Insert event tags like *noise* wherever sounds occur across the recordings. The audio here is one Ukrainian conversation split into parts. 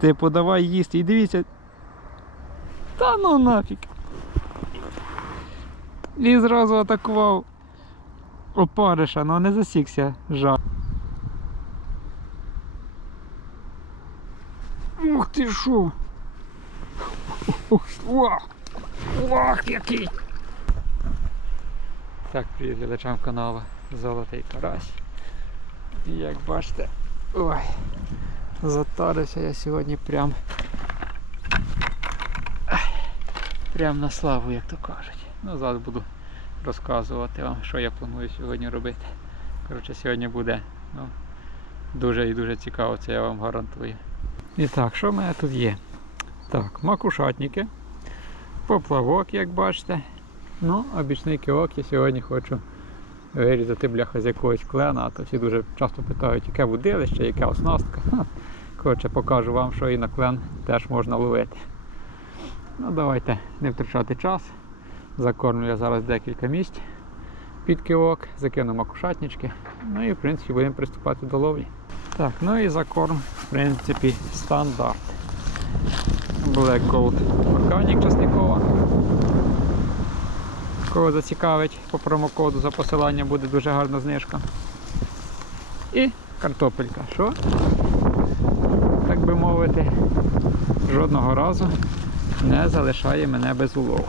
Типу, давай їсти. І дивіться. Та ну нафіг. І зразу атакував опариша, але не засікся жах. Ух ти що! Ох, який! Так, привіт глядачам каналу Золотий Карась. Як бачите, ой, затарився я сьогодні прям прям на славу, як то кажуть. Зараз буду розказувати вам, що я планую сьогодні робити. Коротше, сьогодні буде ну, дуже і дуже цікаво, це я вам гарантую. І так, що в мене тут є? Так, макушатники, поплавок, як бачите. Ну, а бічний кілок я сьогодні хочу вирізати бляха з якогось клена, то всі дуже часто питають, яке вудилище, яка оснастка. Коротше, покажу вам, що і на клен теж можна ловити. Ну, давайте не втрачати час. Закормлю я зараз декілька місць під кілок, закину макушатнички. Ну і в принципі будемо приступати до ловлі. Так, ну і закорм, в принципі, стандарт. Black Gold Organic часникова. Кого зацікавить по промокоду за посилання буде дуже гарна знижка. І картопелька. Що? Так би мовити, жодного разу не залишає мене без улову.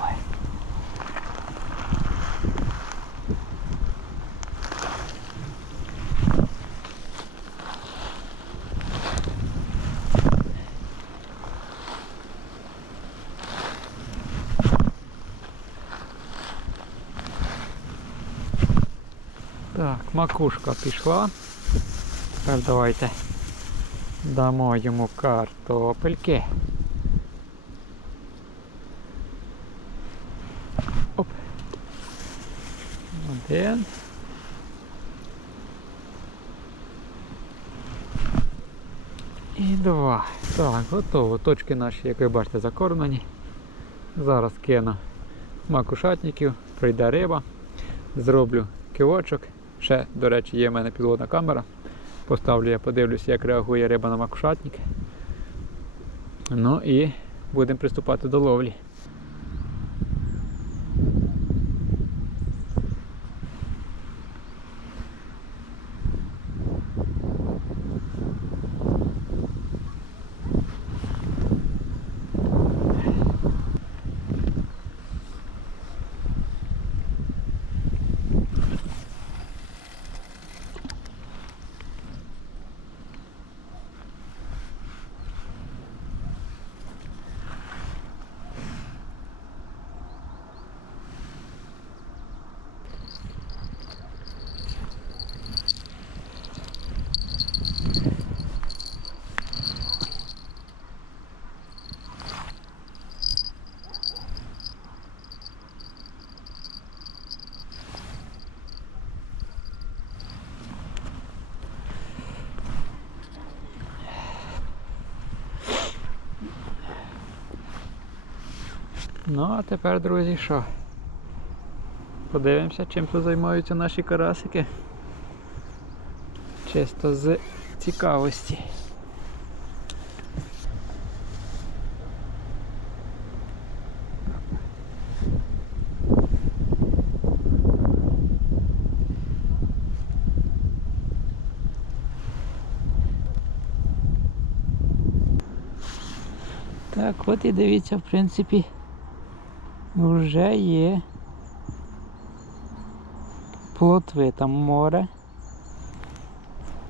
Так, макушка пішла. Тепер давайте дамо йому картопельки. Оп. Один. І два. Так, готово. Точки наші, як ви бачите, закормлені. Зараз кину макушатників, прийде риба. Зроблю кивочок. Ще, до речі, є в мене підводна камера. Поставлю я, подивлюся, як реагує риба на макушатник. Ну і будемо приступати до ловлі. Ну, а тепер, друзі, що? Подивимося, чим тут займаються наші карасики. Чисто з цікавості. Так, от і дивіться, в принципі, вже є плотви, там море.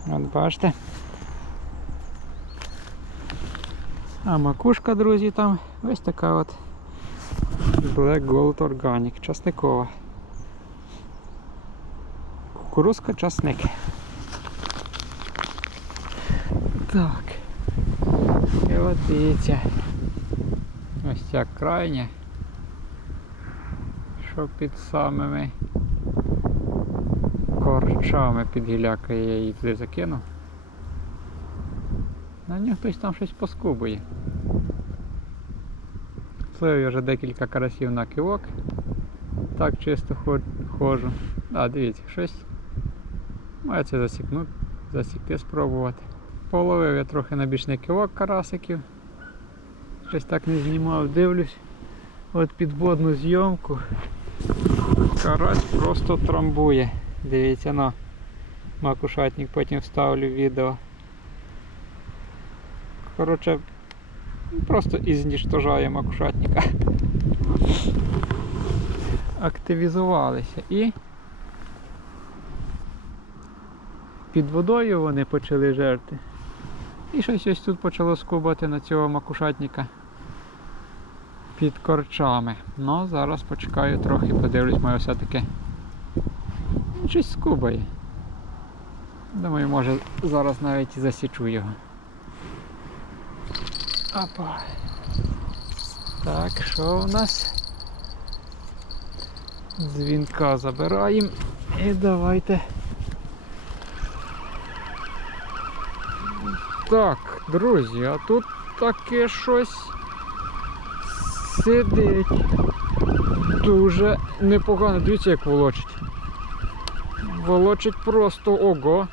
От бачите. А макушка, друзі, там ось така от Black Gold Organic, часникова. Кукурузка часник. Так. І от дивіться. Ось ця крайня. Що під самими корчами під гіляка я її туди закинув. На нього хтось там щось поскубує. Слив я вже декілька карасів на кивок. Так чисто ходжу. А, дивіться, щось має це засікнути, засікти, спробувати. Половив я трохи на бічний кивок карасиків. Щось так не знімав, дивлюсь. От підводну зйомку. Карась просто трамбує. Дивіться на макушатник, потім вставлю відео. Коротше, просто ізніштожає макушатника. Активізувалися і під водою вони почали жерти. І щось ось тут почало скубати на цього макушатника під корчами. Ну, зараз почекаю трохи, подивлюсь, моє все-таки щось скубає. Думаю, може зараз навіть засічу його. Опа. Так, що у нас? Дзвінка забираємо і давайте. Так, друзі, а тут таке щось сидить. Дуже непогано. Дивіться, як волочить. Волочить просто ого.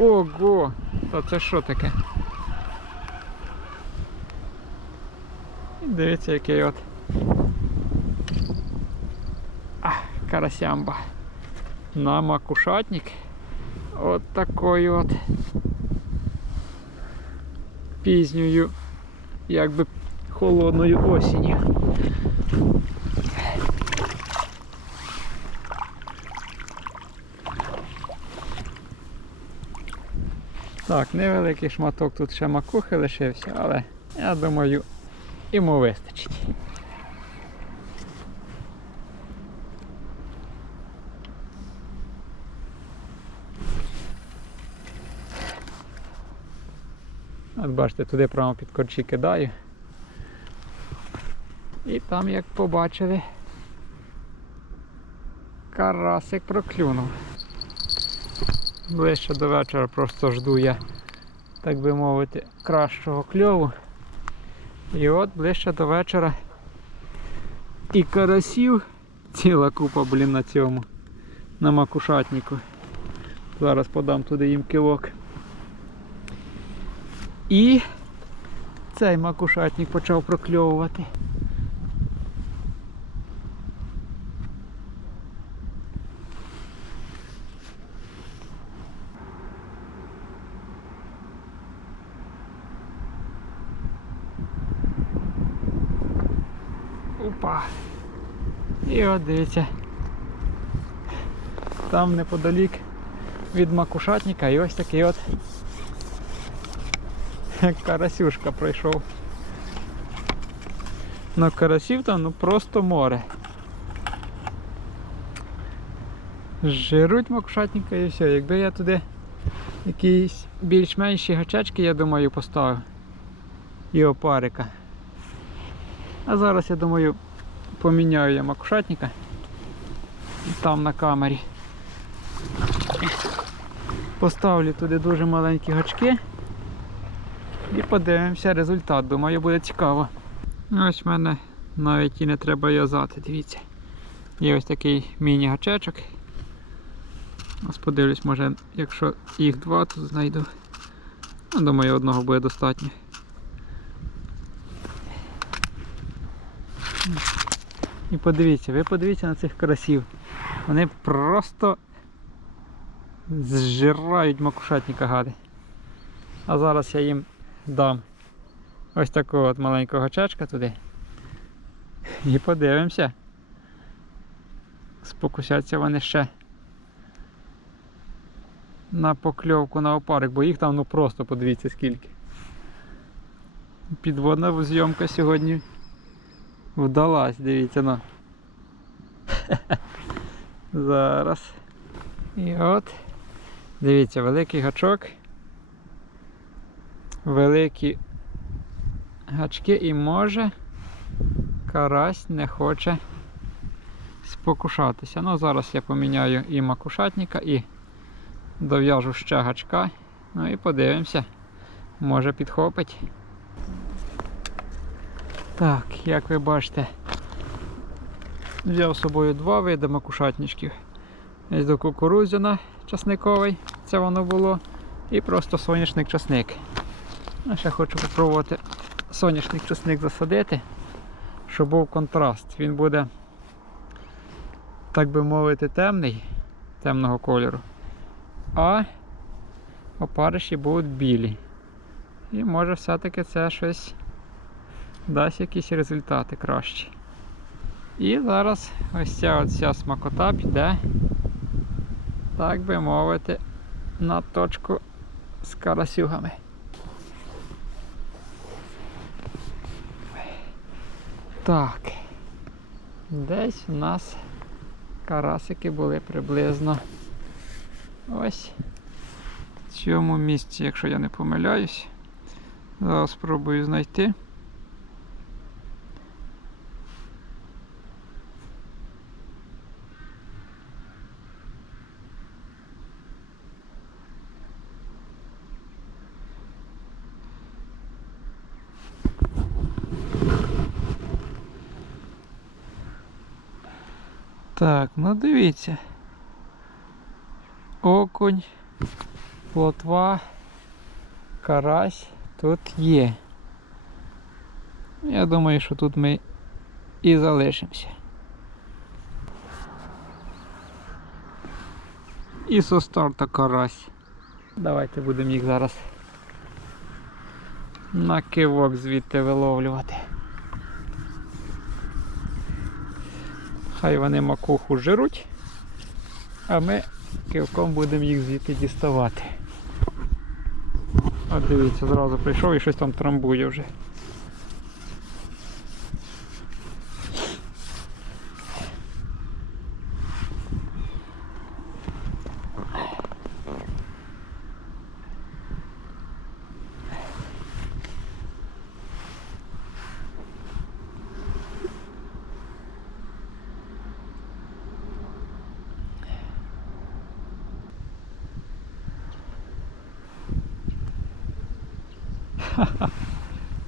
Ого! Та це що таке? Дивіться, який от. А, карасямба. На макушатник. От такою от пізньою, якби холодною осінню. Так, невеликий шматок тут ще макухи лишився, але я думаю, йому вистачить. От бачите, туди прямо під корчі кидаю. І там, як побачили, карасик проклюнув. Ближче до вечора просто жду я, так би мовити, кращого кльову. І от ближче до вечора і карасів ціла купа, блін, на цьому, на макушатнику. Зараз подам туди їм кивок. І цей макушатник почав прокльовувати. Опа. І от дивіться. Там неподалік від макушатника і ось такий от *laughs* карасюшка пройшов. Ну карасів там ну просто море. Жируть макушатника і все. Якби я туди якісь більш-менші гачечки, я думаю, поставив. І опарика. А зараз я думаю поміняю я макушатника там на камері. Поставлю туди дуже маленькі гачки. І подивимося результат. Думаю, буде цікаво. Ось в мене навіть і не треба в'язати, дивіться. Є ось такий міні-гачечок. Ось подивлюсь, може, якщо їх два, то знайду. Ну, думаю, одного буде достатньо. І подивіться, ви подивіться на цих карасів. Вони просто зжирають макушатника гади. А зараз я їм дам ось такого от маленького гачечка туди. І подивимося. Спокусяться вони ще на покльовку на опарик, бо їх там ну просто подивіться скільки. Підводна зйомка сьогодні вдалась, дивіться на. *laughs* Зараз. І от. Дивіться, великий гачок великі гачки і може карась не хоче спокушатися. Ну, зараз я поміняю і макушатника, і дов'яжу ще гачка. Ну і подивимося, може підхопить. Так, як ви бачите, взяв з собою два види макушатничків. Ось до кукурудзяна часниковий це воно було. І просто соняшник А ще хочу спробувати соняшник часник засадити, щоб був контраст. Він буде, так би мовити, темний, темного кольору. А опариші будуть білі. І може все-таки це щось дасть якісь результати кращі. І зараз ось ця от вся смакота піде, так би мовити, на точку з карасюгами. Так. Десь у нас карасики були приблизно ось в цьому місці, якщо я не помиляюсь. Зараз спробую знайти. Так, ну дивіться. Окунь, плотва, карась тут є. Я думаю, що тут ми і залишимося. І со старта карась. Давайте будемо їх зараз на кивок звідти виловлювати. Хай вони макуху жируть, а ми кивком будемо їх звідти діставати. От дивіться, зразу прийшов і щось там трамбує вже.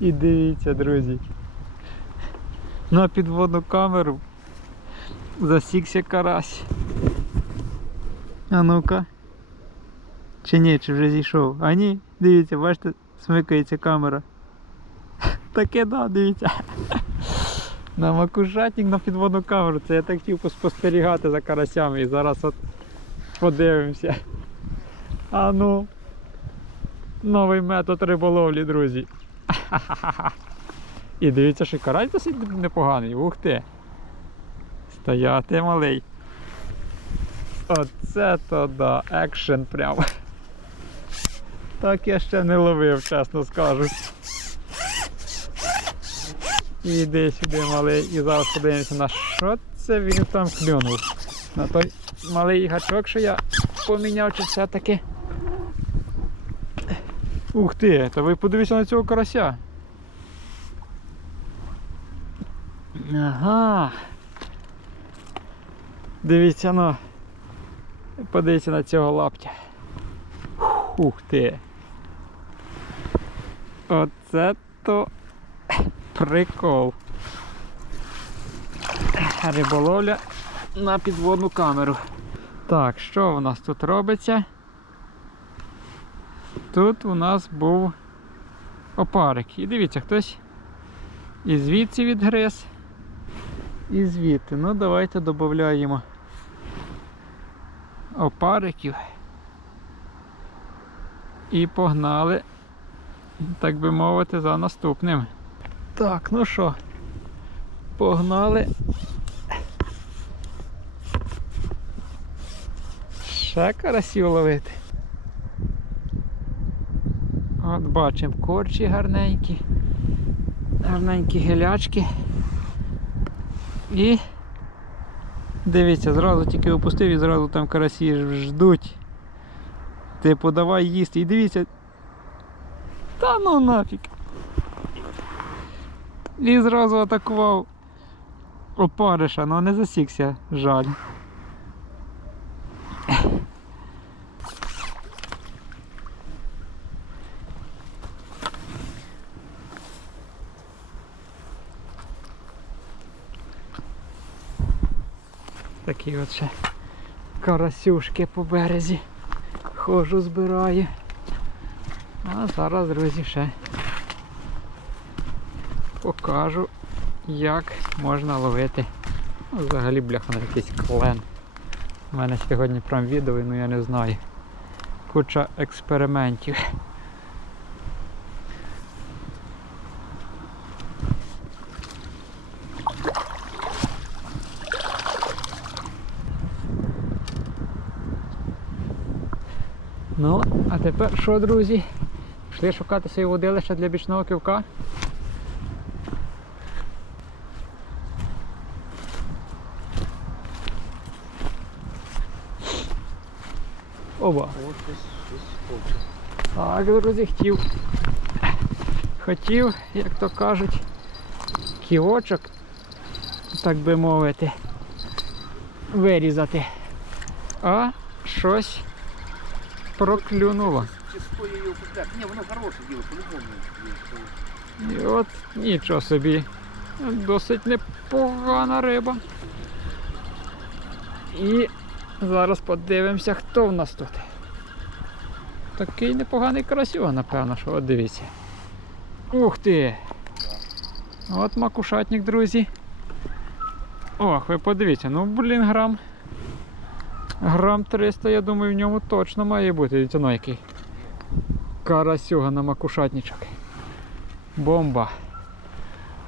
І дивіться, друзі. На підводну камеру засікся карась. А ну-ка. Чи ні, чи вже зійшов? А ні, дивіться, бачите, смикається камера. *laughs* Таке да, дивіться. *laughs* На макушатник на підводну камеру. Це я так хотів поспостерігати за карасями і зараз от подивимося. *laughs* А ну. Новий метод риболовлі, друзі. *laughs* І дивіться, що карась досить непоганий. Ух ти. Стояти малий. Оце то да, екшен прямо. Так я ще не ловив, чесно скажу. Іди сюди, малий, і зараз подивимося на що це він там клюнув. На той малий гачок, що я поміняв, чи все-таки. Ух ти, та ви подивіться на цього карася. Ага. Дивіться ну. Подивіться на цього лаптя. Ух ти. Оце то прикол. Риболовля на підводну камеру. Так, що у нас тут робиться? Тут у нас був опарик. І дивіться, хтось і звідси відгриз, і звідти. Ну, давайте додаємо опариків. І погнали, так би мовити, за наступним. Так, ну що, погнали. Ще карасів ловити. От бачимо корчі гарненькі, гарненькі гелячки. І дивіться, зразу тільки опустив і зразу там карасі ждуть. Типу давай їсти. І дивіться. Та ну нафіг. І зразу атакував опариша, але не засікся, жаль. Такі от ще карасюшки по березі ходжу, збираю. А зараз, друзі, ще покажу, як можна ловити. Ну, Взагалі, бляха, на якийсь клен. У мене сьогодні прям відео, ну я не знаю. Куча експериментів. Ну, а тепер що, друзі? Пішли шукати своє водилище для бічного кивка. Оба. Так, друзі, хотів. Хотів, як то кажуть, ківочок, так би мовити, вирізати. А щось проклюнуло. Купляти? Ні, воно хороше діло, по-любому. І от нічого собі. Досить непогана риба. І зараз подивимося, хто в нас тут. Такий непоганий карасьо, напевно, що от дивіться. Ух ти! От макушатник, друзі. Ох, ви подивіться, ну блін, грам. Грам 300, я думаю, в ньому точно має бути. Дивіться, ну який. Карасюга на макушатничок. Бомба.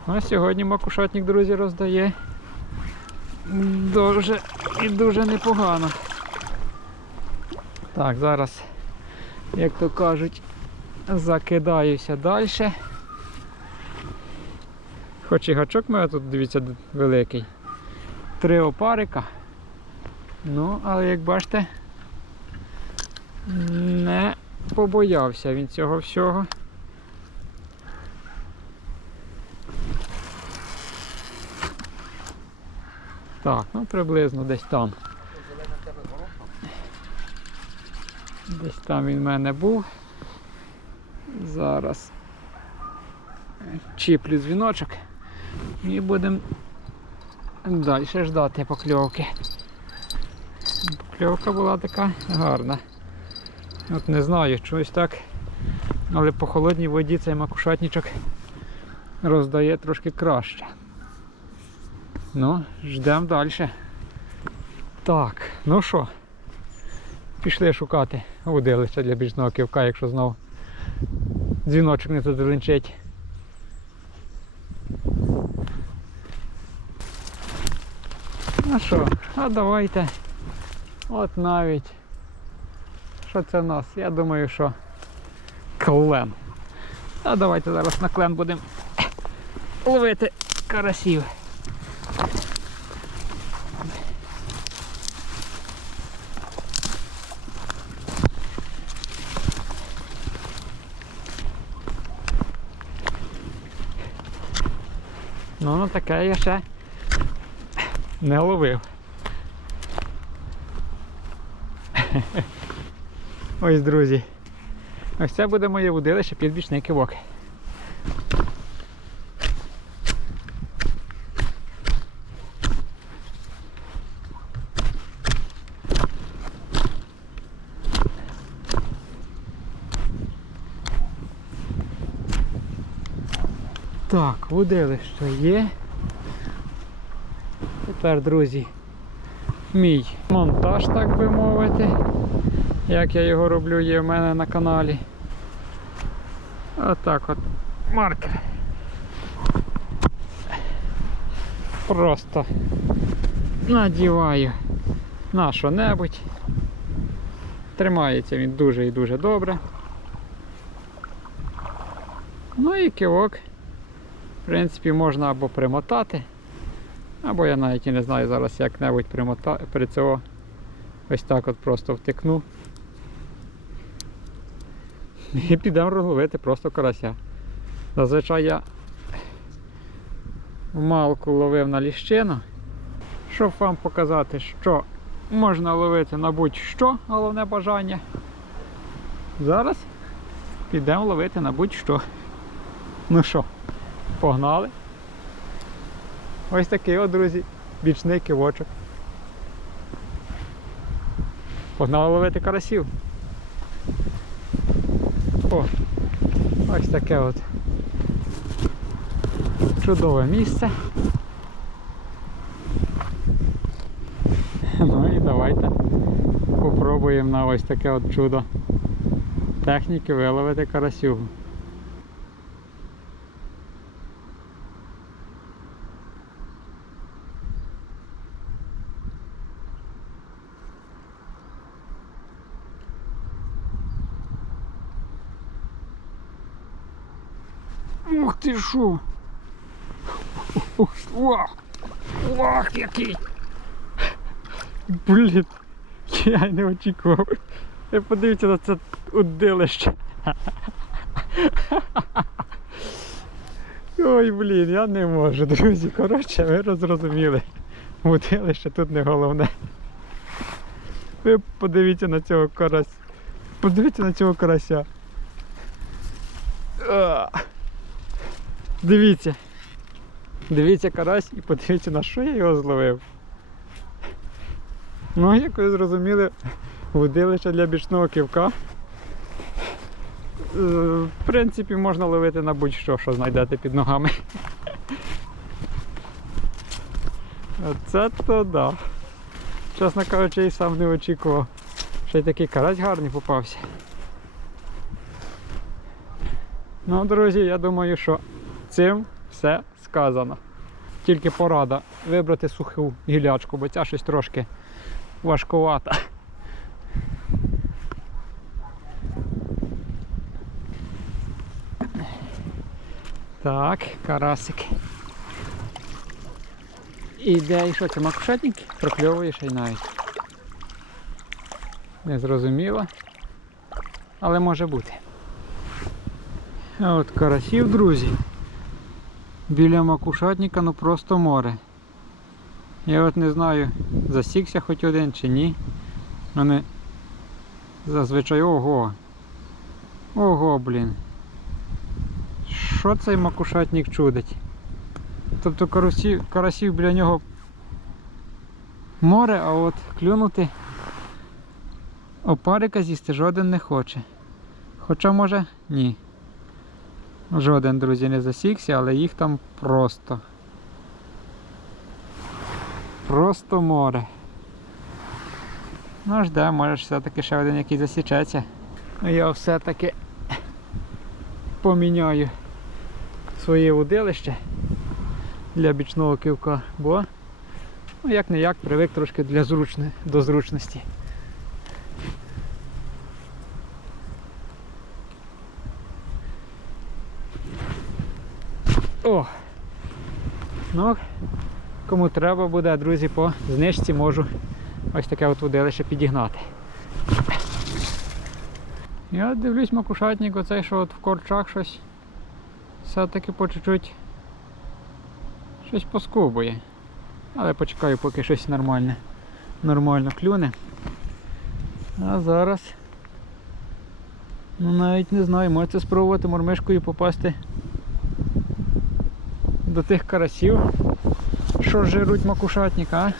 А сьогодні макушатник, друзі, роздає дуже і дуже непогано. Так, зараз, як то кажуть, закидаюся далі. Хоч і гачок у мене тут, дивіться, великий. Три опарика. Ну, але як бачите, не побоявся він цього всього. Так, ну приблизно десь там. Десь там він в мене був. Зараз чіплю дзвіночок і будемо далі ждати покльовки. Покльовка була така гарна. От не знаю, чогось так. Але по холодній воді цей макушатничок роздає трошки краще. Ну, ждемо далі. Так, ну що, пішли шукати водилища для бічного кивка, якщо знов дзвіночок не задолинчить. А що? А давайте. От навіть. Що це в нас? Я думаю, що клен. А давайте зараз на клен будемо ловити карасів. Ну, ну таке я ще не ловив. *laughs* Ось, друзі. Ось це буде моє вудилище під бічний кивок. Так, вудилище є. Тепер, друзі, мій монтаж, так би мовити. Як я його роблю, є в мене на каналі. Отак от маркер. Просто надіваю на що-небудь. Тримається він дуже і дуже добре. Ну і кивок, в принципі, можна або примотати, або я навіть і не знаю зараз як-небудь примотати при цього ось так от просто втикну. І підемо розловити просто карася. Зазвичай я в малку ловив на ліщину, щоб вам показати, що можна ловити на будь-що, головне бажання. Зараз підемо ловити на будь-що. Ну що, погнали? Ось такий от, друзі, бічний кивочок. Погнали ловити карасів. О! Ось таке от чудове місце. Ну і давайте попробуємо на ось таке от чудо техніки виловити карасюгу. Ух ти що! Ох, ох, який! Блін, я не очікував. Ви подивіться на це удилище. Ой, блін, я не можу, друзі. Коротше, ви розрозуміли. Удилище тут не головне. Ви подивіться на цього карась. Подивіться на цього карася. Дивіться. Дивіться карась і подивіться на що я його зловив. Ну, як ви зрозуміли, водилище для бічного ківка. Е, В принципі, можна ловити на будь-що, що знайдете під ногами. Оце то да. Чесно кажучи, і сам не очікував. Ще й такий карась гарний попався. Ну, друзі, я думаю, що цим все сказано. Тільки порада вибрати суху гілячку, бо ця щось трошки важкувата. Так, карасик. Іде, і що це макушетник? Прокльовує ще й навіть. Не зрозуміло. Але може бути. От карасів, друзі. Біля макушатника ну просто море. Я от не знаю, засікся хоч один чи ні. Вони зазвичай ого. Ого, блін. Що цей макушатник чудить? Тобто карасів, карасів біля нього море, а от клюнути опарика з'їсти жоден не хоче. Хоча може ні. Жоден, друзі, не засікся, але їх там просто. Просто море. Ну ж да, може все-таки ще один який засічеться. Ну я все-таки поміняю своє удилище для бічного кивка, бо ну як не як привик трошки для зручне, до зручності. О! Ну, кому треба буде, друзі, по знижці можу ось таке от удилище підігнати. Я дивлюсь макушатник оцей, що от в корчах щось все-таки по чуть-чуть щось поскубує. Але почекаю, поки щось нормальне, нормально клюне. А зараз ну навіть не знаю, можете спробувати мормишкою попасти до тих карасів, що жируть макушатника, а?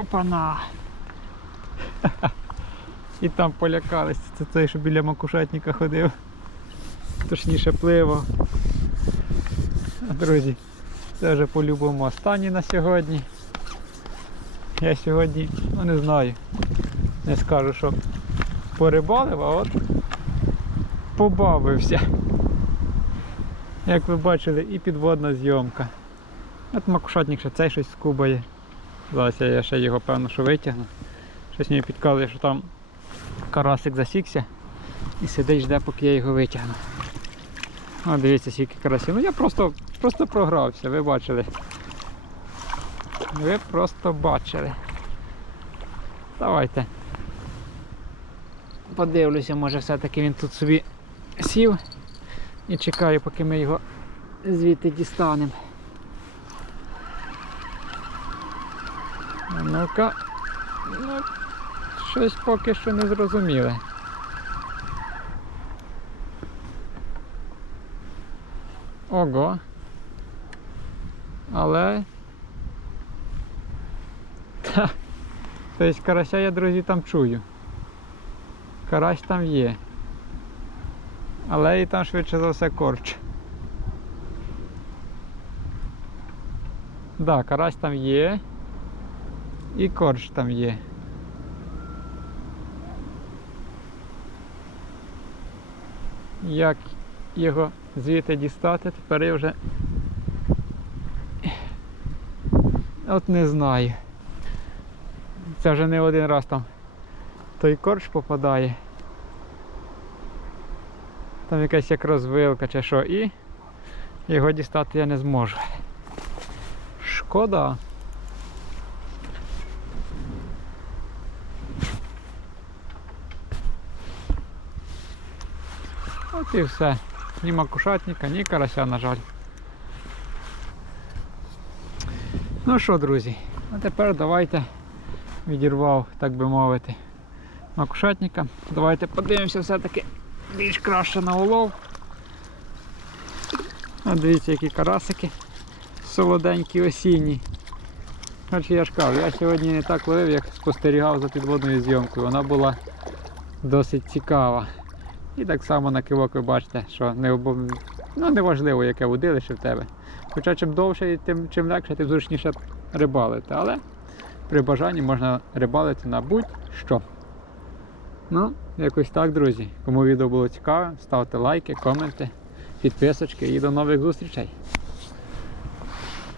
Опана! *laughs* І там полякались. Це той, що біля макушатника ходив. Точніше пливо. Друзі, це вже по-любому останній на сьогодні. Я сьогодні, ну не знаю, не скажу, що порибалив, а от побавився. Як ви бачили, і підводна зйомка. От макушатник ще цей щось скубає. Зараз я ще його певно що витягну. Щось мені підказує, що там карасик засікся і сидить жде, поки я його витягну. О, дивіться, скільки карасів. Ну я просто, просто програвся, ви бачили. Ви просто бачили. Давайте. Подивлюся, може все-таки він тут собі сів і чекаю, поки ми його звідти дістанемо. Ну-ка, ну, щось поки що не зрозуміле. Ого. Але. Та. Тобто карася я, друзі, там чую. Карась там є. Але і там швидше за все корч. Да, карась там є. І корч там є. Як його звідти дістати, тепер я вже от не знаю. Це вже не один раз там той корч попадає. Там якась як розвилка чи що, і його дістати я не зможу. Шкода. От і все. Ні макушатника, ні карася, на жаль. Ну що, друзі, а тепер давайте відірвав, так би мовити, макушатника. Давайте подивимося все-таки більш краще на улов. А дивіться, які карасики солоденькі осінні. Хоч я ж кажу, я сьогодні не так ловив, як спостерігав за підводною зйомкою. Вона була досить цікава. І так само на кивок ви бачите, що не обов... ну, неважливо, яке водилище в тебе. Хоча чим довше тим чим легше, тим зручніше рибалити. Але при бажанні можна рибалити на будь-що. Ну, якось так, друзі. Кому відео було цікаве, ставте лайки, коменти, підписочки і до нових зустрічей.